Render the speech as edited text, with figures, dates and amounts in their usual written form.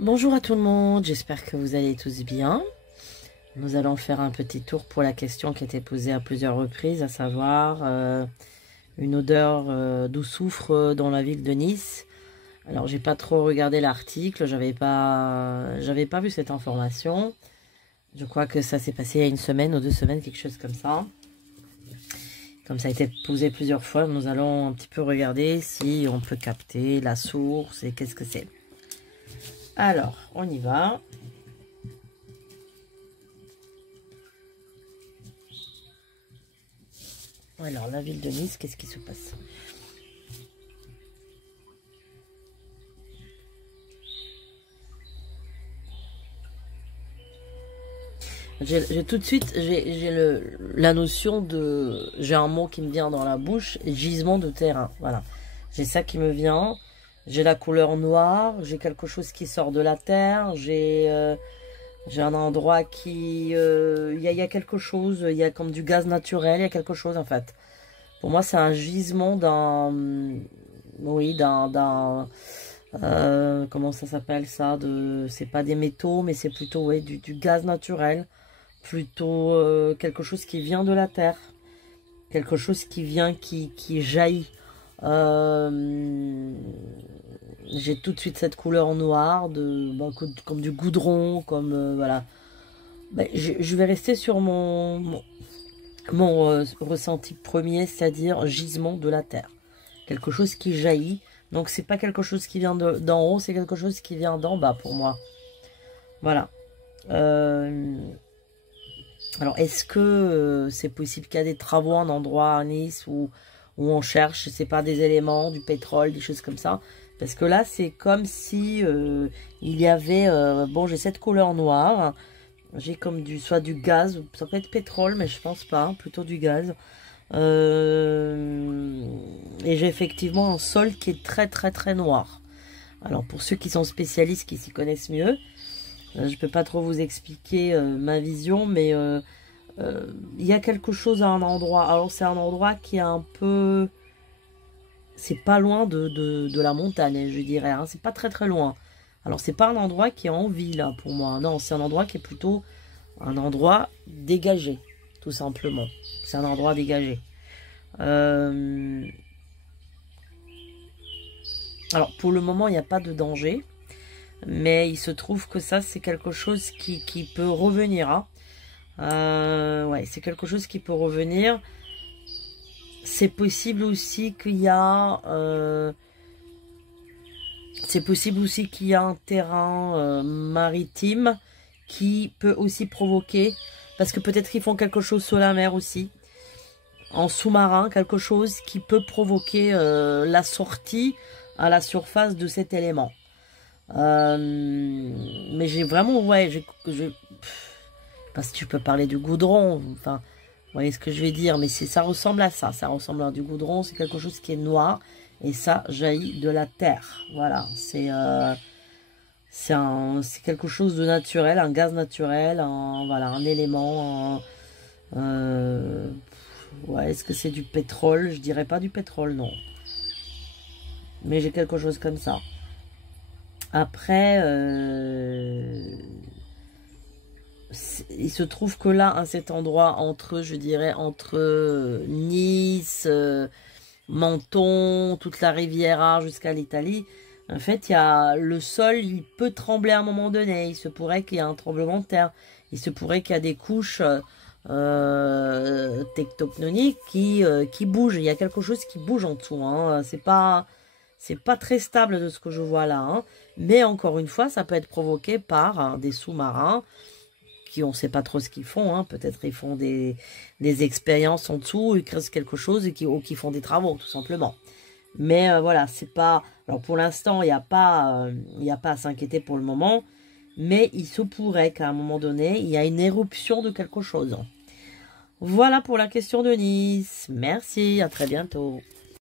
Bonjour à tout le monde, j'espère que vous allez tous bien. Nous allons faire un petit tour pour la question qui a été posée à plusieurs reprises, à savoir une odeur d'eau soufre dans la ville de Nice. Alors j'ai pas trop regardé l'article, j'avais pas vu cette information. Je crois que ça s'est passé il y a une semaine ou 2 semaines, quelque chose comme ça. Comme ça a été posé plusieurs fois, nous allons un petit peu regarder si on peut capter la source et qu'est-ce que c'est. Alors, on y va. Alors, la ville de Nice, qu'est-ce qui se passe? J'ai tout de suite, j'ai la notion de... J'ai un mot qui me vient dans la bouche, gisement de terrain. Voilà. J'ai ça qui me vient. J'ai la couleur noire. J'ai quelque chose qui sort de la terre. J'ai un endroit qui... Il y a quelque chose. Il y a comme du gaz naturel. Il y a quelque chose, en fait. Pour moi, c'est un gisement d'un... Oui, comment ça s'appelle ça? C'est pas des métaux, mais c'est plutôt ouais, du gaz naturel. Plutôt quelque chose qui vient de la terre, quelque chose qui vient, qui jaillit. J'ai tout de suite cette couleur noire, comme du goudron, comme voilà. Je vais rester sur mon ressenti premier, c'est-à-dire gisement de la terre. Quelque chose qui jaillit. Donc c'est pas quelque chose qui vient d'en haut, c'est quelque chose qui vient d'en bas pour moi. Voilà. Alors, est-ce que c'est possible qu'il y a des travaux en endroit à Nice où on cherche, je sais pas, des éléments, du pétrole, des choses comme ça? Parce que là, c'est comme si il y avait... bon, j'ai cette couleur noire. J'ai comme soit du gaz, ça peut être pétrole, mais je pense pas, plutôt du gaz. Et j'ai effectivement un sol qui est très, très, très noir. Alors, pour ceux qui sont spécialistes, qui s'y connaissent mieux... Je peux pas trop vous expliquer ma vision, mais il y a quelque chose à un endroit. Alors c'est un endroit qui est un peu... C'est pas loin de la montagne, je dirais. Hein. C'est pas très très loin. Alors c'est pas un endroit qui est en ville hein, pour moi. Non, c'est un endroit qui est plutôt un endroit dégagé, tout simplement. C'est un endroit dégagé. Alors pour le moment, il n'y a pas de danger. Mais il se trouve que ça, c'est quelque chose qui peut revenir. Hein. Ouais, c'est quelque chose qui peut revenir. C'est possible aussi qu'il y a... c'est possible aussi qu'il y a un terrain maritime qui peut aussi provoquer... Parce que peut-être qu'ils font quelque chose sous la mer aussi. En sous-marin, quelque chose qui peut provoquer la sortie à la surface de cet élément. Mais j'ai vraiment, ouais, parce que tu peux parler du goudron, enfin, vous voyez ce que je vais dire, mais ça ressemble à ça ressemble à du goudron, c'est quelque chose qui est noir, et ça jaillit de la terre, voilà, c'est quelque chose de naturel, un gaz naturel, voilà, un élément, ouais, est-ce que c'est du pétrole? Je dirais pas du pétrole, non, mais j'ai quelque chose comme ça. Après, il se trouve que là, à cet endroit, je dirais, entre Nice, Menton, toute la Riviera jusqu'à l'Italie, en fait, le sol, il peut trembler à un moment donné. Il se pourrait qu'il y ait un tremblement de terre. Il se pourrait qu'il y ait des couches tectoniques qui bougent. Il y a quelque chose qui bouge en dessous. Hein. C'est pas très stable de ce que je vois là. Hein. Mais encore une fois, ça peut être provoqué par des sous-marins qui, on ne sait pas trop ce qu'ils font. Hein. Peut-être ils font des expériences en dessous, ils créent quelque chose ou qui font des travaux, tout simplement. Mais voilà, c'est pas... Alors pour l'instant, il n'y a pas à s'inquiéter pour le moment. Mais il se pourrait qu'à un moment donné, il y a une éruption de quelque chose. Voilà pour la question de Nice. Merci, à très bientôt.